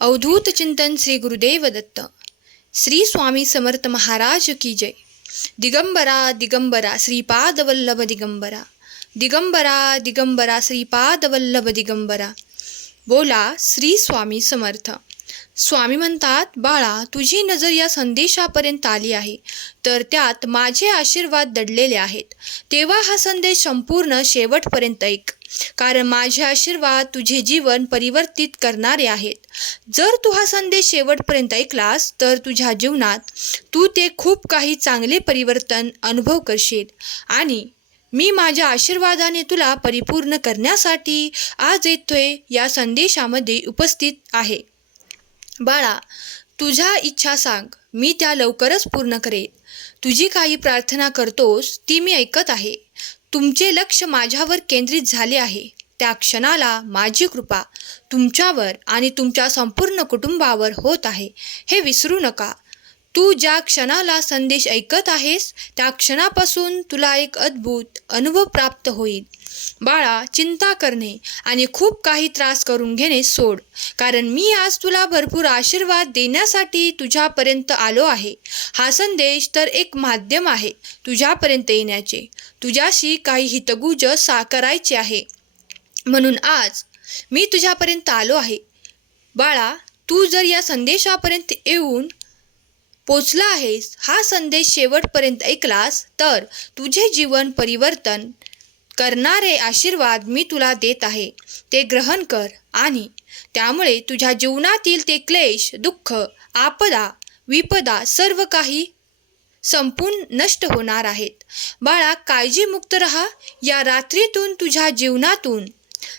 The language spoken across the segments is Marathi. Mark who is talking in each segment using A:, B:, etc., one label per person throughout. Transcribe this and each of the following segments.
A: अवधूत चिंतन श्री गुरुदेव दत्त. श्री स्वामी समर्थ महाराज की जय. दिगंबरा दिगंबरा श्रीपाद वल्लभ दिगंबरा. दिगंबरा दिगंबरा श्रीपाद वल्लभ दिगंबरा. बोला श्री स्वामी समर्थ. स्वामी म्हणतात बाळा तुझी नजर या संदेशापर्यंत आली आहे. तर त्यात माझे आशीर्वाद दडलेले आहेत. तेव्हा हा संदेश संपूर्ण शेवटपर्यंत ऐक. कारण माझे आशीर्वाद तुझे जीवन परिवर्तित करणारे आहेत. जर तू हा संदेश शेवटपर्यंत ऐकलास तर तुझ्या जीवनात तू ते खूप काही चांगले परिवर्तन अनुभव करशील. आणि मी माझ्या आशीर्वादाने तुला परिपूर्ण करण्यासाठी आज येतोय या संदेशामध्ये उपस्थित आहे. बाळा तुझ्या इच्छा सांग. मी त्या लवकरच पूर्ण करेन. तुझी काही प्रार्थना करतोस ती मी ऐकत आहे. तुमचे लक्ष माझ्यावर केंद्रित झाले आहे. त्या क्षणाला माझी कृपा तुमच्यावर आणि तुमच्या संपूर्ण कुटुंबावर होत आहे. हे विसरू नका. तू ज्या क्षणाला संदेश ऐकत आहेस त्या क्षणापासून तुला एक अद्भुत अनुभव प्राप्त होईल. बाळा चिंता करणे आणि खूप काही त्रास करून घेणे सोड. कारण मी आज तुला भरपूर आशीर्वाद देण्यासाठी तुझ्यापर्यंत आलो आहे. हा संदेश तर एक माध्यम आहे तुझ्यापर्यंत येण्याचे. तुझ्याशी काही हितगुज सा करायचे आहे. म्हणून आज मी तुझ्यापर्यंत आलो आहे. बाळा तू जर या संदेशापर्यंत येऊन पोचला आहेस हा संदेश शेवटपर्यंत ऐकलास तर तुझे जीवन परिवर्तन करणारे आशीर्वाद मी तुला देत आहे. ते ग्रहण कर आणि त्यामुळे तुझ्या जीवनातील ते क्लेश दुःख आपदा विपदा सर्व काही संपून नष्ट होणार आहेत. बाळा काळजीमुक्त रहा. या रात्रीतून तुझ्या जीवनातून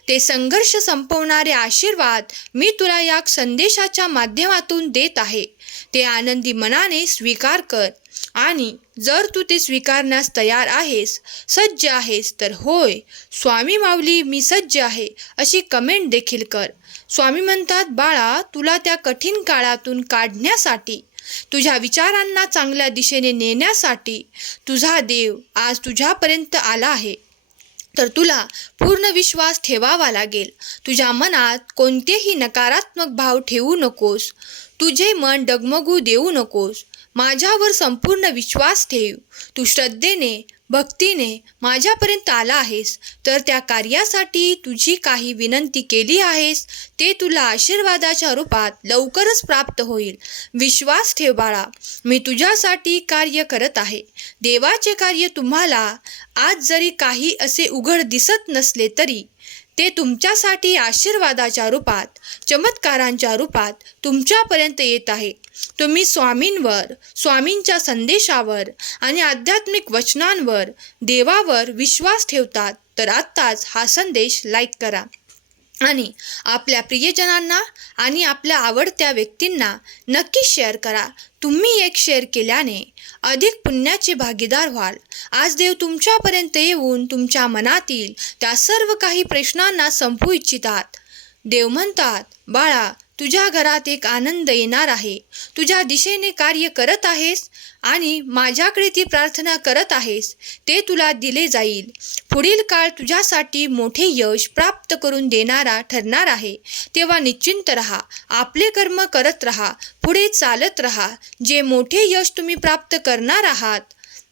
A: ते संघर्ष संपवणारे आशीर्वाद मी तुला या संदेशाच्या माध्यमातून देत आहे. ते आनंदी मनाने स्वीकार कर. आणि जर तू ते स्वीकारण्यास तयार आहेस सज्ज आहेस तर होय स्वामी माऊली मी सज्ज आहे अशी कमेंट देखील कर. स्वामी म्हणतात बाळा तुला त्या कठीण काळातून काढण्यासाठी तुझ्या विचारांना चांगल्या दिशेने नेण्यासाठी तुझा देव आज तुझ्यापर्यंत आला आहे. तर तुला पूर्ण विश्वास ठेवावा लागेल. तुझ्या मनात कोणतेही नकारात्मक भाव ठेवू नकोस. तुझे मन डगमगू देऊ नकोस. माझ्यावर संपूर्ण विश्वास ठेव. तू श्रद्धेने भक्तीने माझ्यापर्यंत आला आहेस. तर त्या कार्यासाठी तुझी काही विनंती केली आहेस. ते तुला आशीर्वादाच्या रूपात लवकरच प्राप्त होईल. विश्वास ठेव बाळा. मी तुझ्यासाठी कार्य करत आहे. देवाचे कार्य तुम्हाला आज जरी काही असे उघड दिसत नसले तरी ते तुमच्यासाठी आशीर्वादाच्या रूपात चमत्कारांच्या रूपात तुमच्यापर्यंत येत आहे. तुम्ही स्वामींवर स्वामींच्या संदेशावर आणि आध्यात्मिक वचनांवर देवावर विश्वास ठेवतात तर आत्ताच हा संदेश लाईक करा. आणि आपल्या प्रियजनांना आणि आपल्या आवडत्या व्यक्तींना नक्की शेअर करा. तुम्ही एक शेअर केल्याने अधिक पुण्याचे भागीदार व्हाल. आज देव तुमच्यापर्यंत येऊन तुमच्या मनातील त्या सर्व काही प्रश्नांना संपू इच्छितात. देव म्हणतात बाळा तुझ्या घरात एक आनंद येणार आहे. तुझ्या दिशेने कार्य करत आहेस आणि माझ्याकडे ती प्रार्थना करत आहेस. ते तुला दिले जाईल. पुढील काळ तुझ्यासाठी मोठे यश प्राप्त करून देणारा ठरणार आहे. तेव्हा निश्चिंत रहा. आपले कर्म करत रहा. पुढे चालत रहा. जे मोठे यश तुम्ही प्राप्त करणार आहात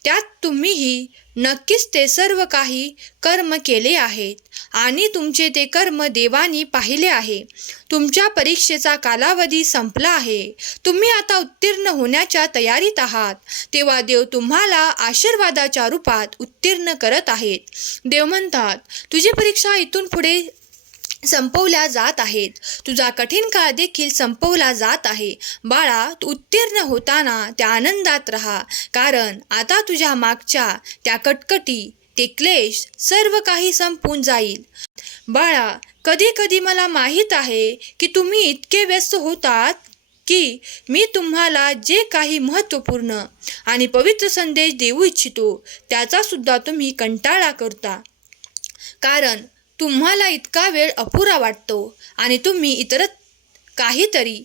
A: त्यात तुम्हीही नक्कीच ते सर्व काही कर्म केले आहेत आणि तुमचे ते कर्म देवानी पाहिले आहे. तुमच्या परीक्षेचा कालावधी संपला आहे. तुम्ही आता उत्तीर्ण होण्याच्या तयारीत आहात. तेव्हा देव तुम्हाला आशीर्वादाच्या रूपात उत्तीर्ण करत आहेत. देव म्हणतात तुझी परीक्षा इथून पुढे संपवल्या जात आहेत. तुझा कठीण काळ देखील संपवला जात आहे. बाळा तू उत्तीर्ण होताना त्या आनंदात राहा. कारण आता तुझ्या मागच्या त्या कटकटी ते क्लेश सर्व काही संपून जाईल. बाळा कधी कधी मला माहीत आहे की तुम्ही इतके व्यस्त होतात की मी तुम्हाला जे काही महत्त्वपूर्ण आणि पवित्र संदेश देऊ इच्छितो त्याचासुद्धा तुम्ही कंटाळा करता. कारण तुम्हाला इतका वेळ अपुरा वाटतो आणि तुम्ही इतर काहीतरी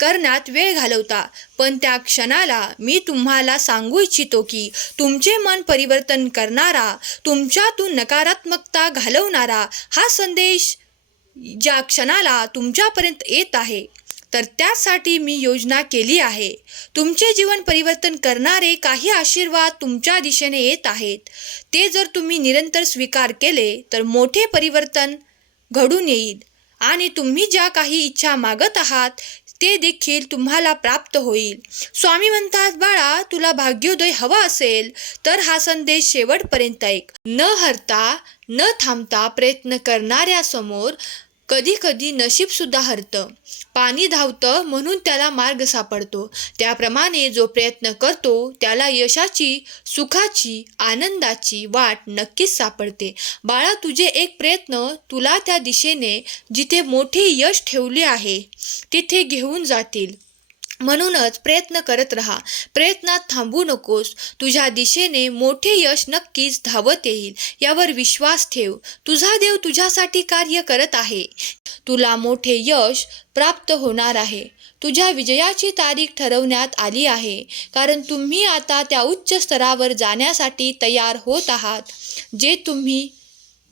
A: करण्यात वेळ घालवता. पण त्या क्षणाला मी तुम्हाला सांगू इच्छितो की तुमचे मन परिवर्तन करणारा तुमच्यातून नकारात्मकता घालवणारा हा संदेश ज्या क्षणाला तुमच्यापर्यंत येत आहे. तर त्यासाठी मी योजना केली आहे. तुमचे जीवन परिवर्तन करणारे काही आशीर्वाद तुमच्या दिशेने येत आहेत. ते जर तुम्ही निरंतर स्वीकार केले तर मोठे परिवर्तन घडून येईल. आणि तुम्ही ज्या काही इच्छा मागत आहात ते देखील तुम्हाला प्राप्त होईल. स्वामी म्हणतात बाळा तुला भाग्योदय हवा असेल तर हा संदेश शेवटपर्यंत ऐक. न हरता न थांबता प्रयत्न करणाऱ्यासमोर कधी कधी नशीब सुद्धा हरतं. पाणी धावतं म्हणून त्याला मार्ग सापडतो. त्याप्रमाणे जो प्रयत्न करतो त्याला यशाची सुखाची आनंदाची वाट नक्कीच सापडते. बाळा तुझे एक प्रयत्न तुला त्या दिशेने जिथे मोठे यश ठेवले आहे तिथे घेऊन जातील. म्हणूनच प्रयत्न करत राहा. प्रयत्नात थांबू नकोस. तुझ्या दिशेने मोठे यश नक्कीच धावत येईल. यावर विश्वास ठेव. तुझा देव तुझ्यासाठी कार्य करत आहे. तुला मोठे यश प्राप्त होणार आहे. तुझ्या विजयाची तारीख ठरवण्यात आली आहे. कारण तुम्ही आता त्या उच्च स्तरावर जाण्यासाठी तयार होत आहात. जे तुम्ही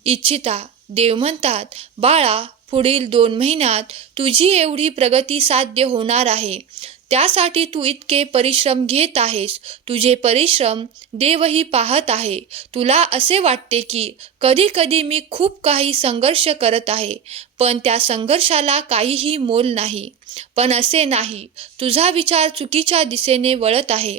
A: इच्छिता. देव म्हणतात बाळा पुढील दोन महिन्यात तुझी एवढी प्रगती साध्य होणार आहे. त्यासाठी तू इतके परिश्रम घेत आहेस. तुझे परिश्रम देवही पाहत आहे. तुला असे वाटते की कधी कधी मी खूप काही संघर्ष करत आहे पण त्या संघर्षाला काहीही मोल नाही. पण असे नाही. तुझा विचार चुकीच्या दिशेने वळत आहे.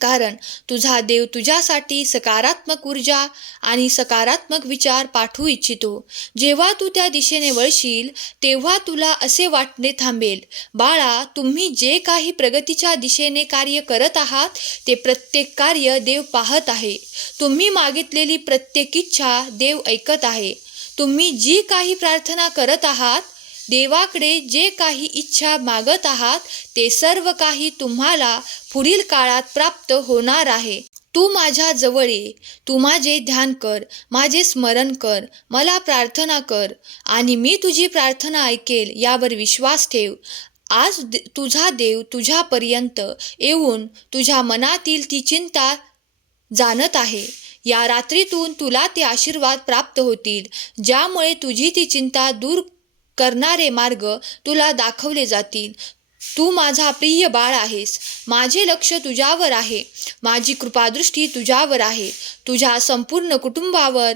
A: कारण तुझा देव तुझ्यासाठी सकारात्मक ऊर्जा आणि सकारात्मक विचार पाठवू इच्छितो. जेव्हा तू त्या दिशेने वळशील तेव्हा तुला असे वाटणे थांबेल. बाळा तुम्ही जे काही प्रगतीच्या दिशेने कार्य करत आहात ते प्रत्येक कार्य देव पाहत आहे. तुम्ही मागितलेली प्रत्येक इच्छा देव ऐकत आहे. तुम्ही जी काही प्रार्थना करत आहात देवाकडे जे काही इच्छा मागत आहात ते सर्व काही तुम्हाला पुढील काळात प्राप्त होणार आहे. तू माझ्या जवळ ये. तू माझे ध्यान कर. माझे स्मरण कर. मला प्रार्थना कर. आणि मी तुझी प्रार्थना ऐकेल यावर विश्वास ठेव. आज दे- तुझा देव तुझ्यापर्यंत येऊन तुझ्या मनातील ती चिंता जाणत आहे. या रात्रीतून तुला ते आशीर्वाद प्राप्त होतील. ज्यामुळे तुझी ती चिंता दूर करणारे मार्ग तुला दाखवले जातील. तू माझा प्रिय बाळ आहेस. माझे लक्ष तुझ्यावर आहे. माझी कृपादृष्टी तुझ्यावर आहे. तुझ्या संपूर्ण कुटुंबावर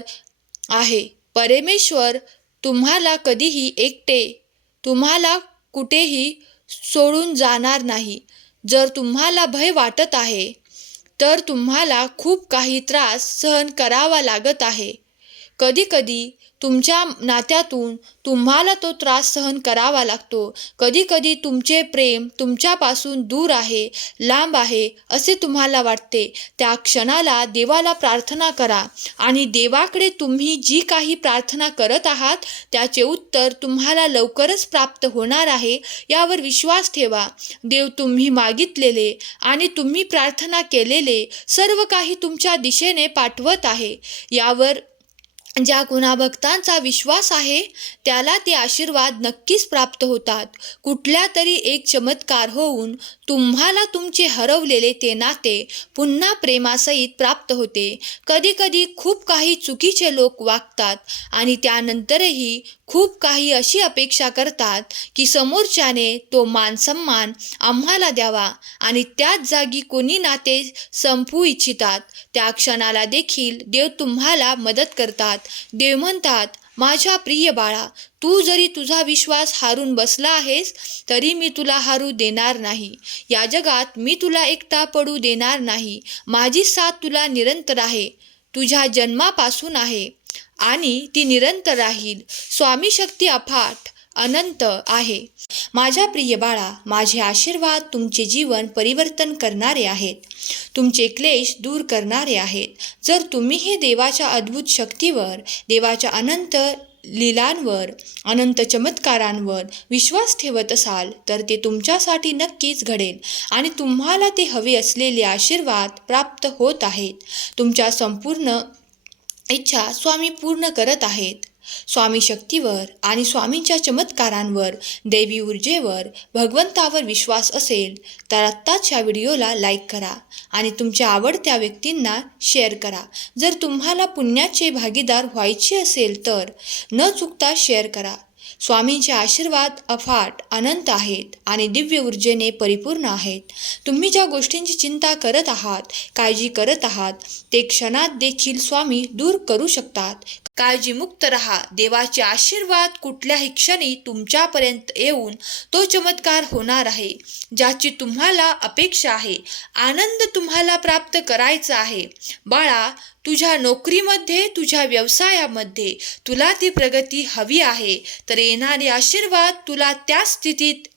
A: आहे. परमेश्वर तुम्हाला कधीही एकटे तुम्हाला कुठेही सोडून जाणार नाही. जर तुम्हाला भय वाटत आहे तर तुम्हाला खूप काही त्रास सहन करावा लागत आहे. कधीकधी तुमच्या नात्यातून तुम्हाला तो त्रास सहन करावा लागतो. कधीकधी तुमचे प्रेम तुमच्यापासून दूर आहे लांब आहे असे तुम्हाला वाटते. त्या क्षणाला देवाला प्रार्थना करा आणि देवाकडे तुम्ही जी काही प्रार्थना करत आहात त्याचे उत्तर तुम्हाला लवकरच प्राप्त होणार आहे यावर विश्वास ठेवा. देव तुम्ही मागितलेले आणि तुम्ही प्रार्थना केलेले सर्व काही तुमच्या दिशेने पाठवत आहे. यावर ज्या गुणाभक्तांचा विश्वास आहे त्याला ते आशीर्वाद नक्कीच प्राप्त होतात. कुठल्या तरी एक चमत्कार होऊन तुम्हाला तुमचे हरवलेले ते नाते पुन्हा प्रेमासहित प्राप्त होते. कधीकधी खूप काही चुकीचे लोक वागतात आणि त्यानंतरही खूप काही अशी अपेक्षा करतात की समोरच्याने तो मानसन्मान आम्हाला द्यावा आणि त्याच जागी कोणी नाते संपवू इच्छितात. त्या क्षणाला देखील देव तुम्हाला मदत करतात. देव म्हणतात माझ्या प्रिय बाळा तू जरी तुझा विश्वास हारून बसला आहेस तरी मी तुला हारू देणार नाही. या जगात मी तुला एकटा पडू देणार नाही. माझी साथ तुला निरंतर आहे. तुझ्या जन्मापासून आहे. आणि ती निरंतर राहील. स्वामी शक्ती अफाट. अनंत आहे. माझ्या प्रिय बाळा माझे आशीर्वाद तुमचे जीवन परिवर्तन करणारे आहेत. तुमचे क्लेश दूर करणारे आहेत. जर तुम्ही हे देवाच्या अद्भुत शक्तीवर देवाच्या अनंत लीलांवर अनंत चमत्कारांवर विश्वास ठेवत असाल तर ते तुमच्यासाठी नक्कीच घडेल आणि तुम्हाला ते हवे असलेले आशीर्वाद प्राप्त होत आहेत. तुमच्या संपूर्ण इच्छा स्वामी पूर्ण करत आहेत. स्वामी शक्तीवर आणि स्वामींच्या चमत्कारांवर देवी ऊर्जेवर भगवंतावर विश्वास असेल तर आत्ताच ह्या व्हिडिओला लाईक करा आणि तुमच्या आवडत्या व्यक्तींना शेअर करा. जर तुम्हाला पुण्याचे भागीदार व्हायचे असेल तर न चुकता शेअर करा. स्वामींचे आशीर्वाद अफाट अनंत आहेत आणि दिव्य ऊर्जेने परिपूर्ण आहेत. तुम्ही ज्या गोष्टींची चिंता करत आहात काळजी करत आहात ते क्षणात देखील स्वामी दूर करू शकतात. काळजीमुक्त रहा. देवाचे आशीर्वाद कुठल्याही क्षणी तुमच्यापर्यंत येऊन तो चमत्कार होणार आहे ज्याची तुम्हाला अपेक्षा आहे. आनंद तुम्हाला प्राप्त करायचा आहे. बाळा तुझ्या नोकरीमध्ये तुझ्या व्यवसायामध्ये तुला ती प्रगती हवी आहे. तर येणारे आशीर्वाद तुला त्या स्थितीत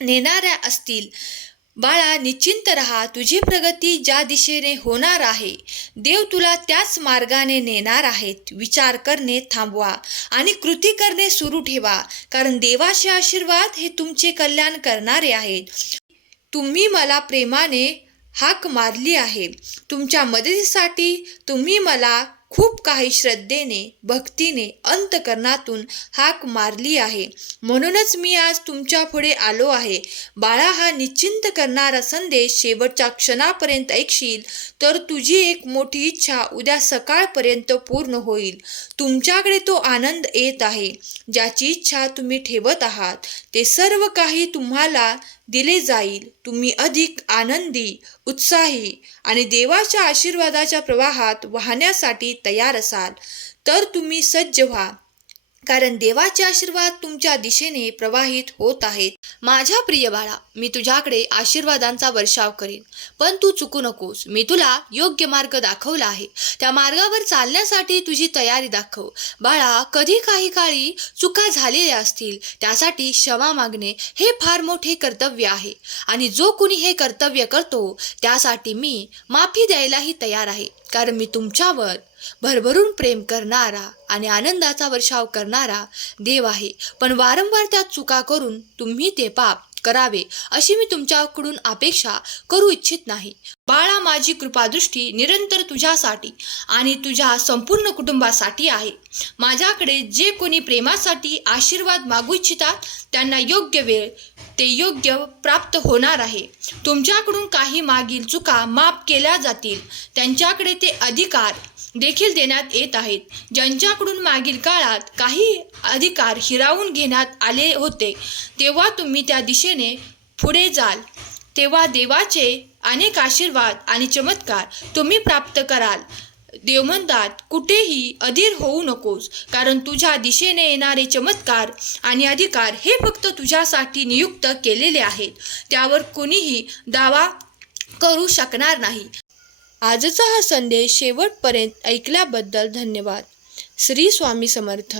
A: नेणाऱ्या असतील. बाळा निश्चिंत रहा. तुझी प्रगती ज्या दिशेने होणार आहे देव तुला त्याच मार्गाने नेणार आहेत. विचार करणे थांबवा आणि कृती करणे सुरू ठेवा कारण देवाचे आशीर्वाद हे तुमचे कल्याण करणारे आहेत. तुम्ही मला प्रेमाने हाक मारली आहे. तुमच्या मदतीसाठी तुम्ही मला खूप काही श्रद्धेने भक्तीने अंतकरणातून हाक मारली आहे. म्हणूनच मी आज तुमच्यापुढे आलो आहे. बाळा हा निश्चिंत करणारा संदेश शेवटच्या क्षणापर्यंत ऐकशील तर तुझी एक मोठी इच्छा उद्या सकाळपर्यंत पूर्ण होईल. तुमच्याकडे तो आनंद येत आहे. ज्याची इच्छा तुम्ही ठेवत आहात ते सर्व काही तुम्हाला दिले जाईल. तुम्ही अधिक आनंदी उत्साही आणि देवाच्या आशीर्वादाच्या प्रवाहात वाहण्यासाठी तयार असाल. तर तुम्ही सज्ज व्हा. कारण देवाचे आशीर्वाद तुमच्या दिशेने प्रवाहित होत आहेत. माझ्या प्रिय बाळा मी तुझ्याकडे आशीर्वादांचा वर्षाव करीन. पण तू चुकू नकोस. मी तुला योग्य मार्ग दाखवला आहे. त्या मार्गावर चालण्यासाठी तुझी तयारी दाखव. बाळा कधी काही काळी चुका झालेल्या असतील त्यासाठी क्षमा मागणे हे फार मोठे कर्तव्य आहे. आणि जो कुणी हे कर्तव्य करतो त्यासाठी मी माफी द्यायलाही तयार आहे. कारण मी तुमच्यावर भरभरून प्रेम करणारा आणि आनंदाचा वर्षाव करणारा देव आहे. पण वारंवार त्या चुका करून तुम्ही ते पाप करावे अशी मी तुमच्याकडून अपेक्षा करू इच्छित नाही. बाळा माझी कृपादृष्टी निरंतर तुझ्यासाठी आणि तुझ्या संपूर्ण कुटुंबासाठी आहे. माझ्याकडे जे कोणी प्रेमासाठी आशीर्वाद मागू इच्छितात त्यांना योग्य वेळ ते योग्य प्राप्त होणार आहे. तुमच्याकडून काही मागील चुका माफ केल्या जातील. त्यांच्याकडे ते अधिकार देखील देण्यात येत आहेत. ज्यांच्याकडून मागील काळात काही अधिकार हिरावून घेण्यात आले होते तेव्हा तुम्ही त्या दिशेने पुढे जाल. तेव्हा देवाचे अनेक आशीर्वाद आणि चमत्कार तुम्ही प्राप्त कराल. देव म्हणतात कुठेही अधीर होऊ नकोस कारण तुझ्या दिशेने येणारे चमत्कार आणि अधिकार हे फक्त तुझ्यासाठी नियुक्त केलेले आहेत. त्यावर कोणीही दावा करू शकणार नाही. आजचा हा संदेश शेवटपर्यंत ऐकल्याबद्दल धन्यवाद. श्री स्वामी समर्थ.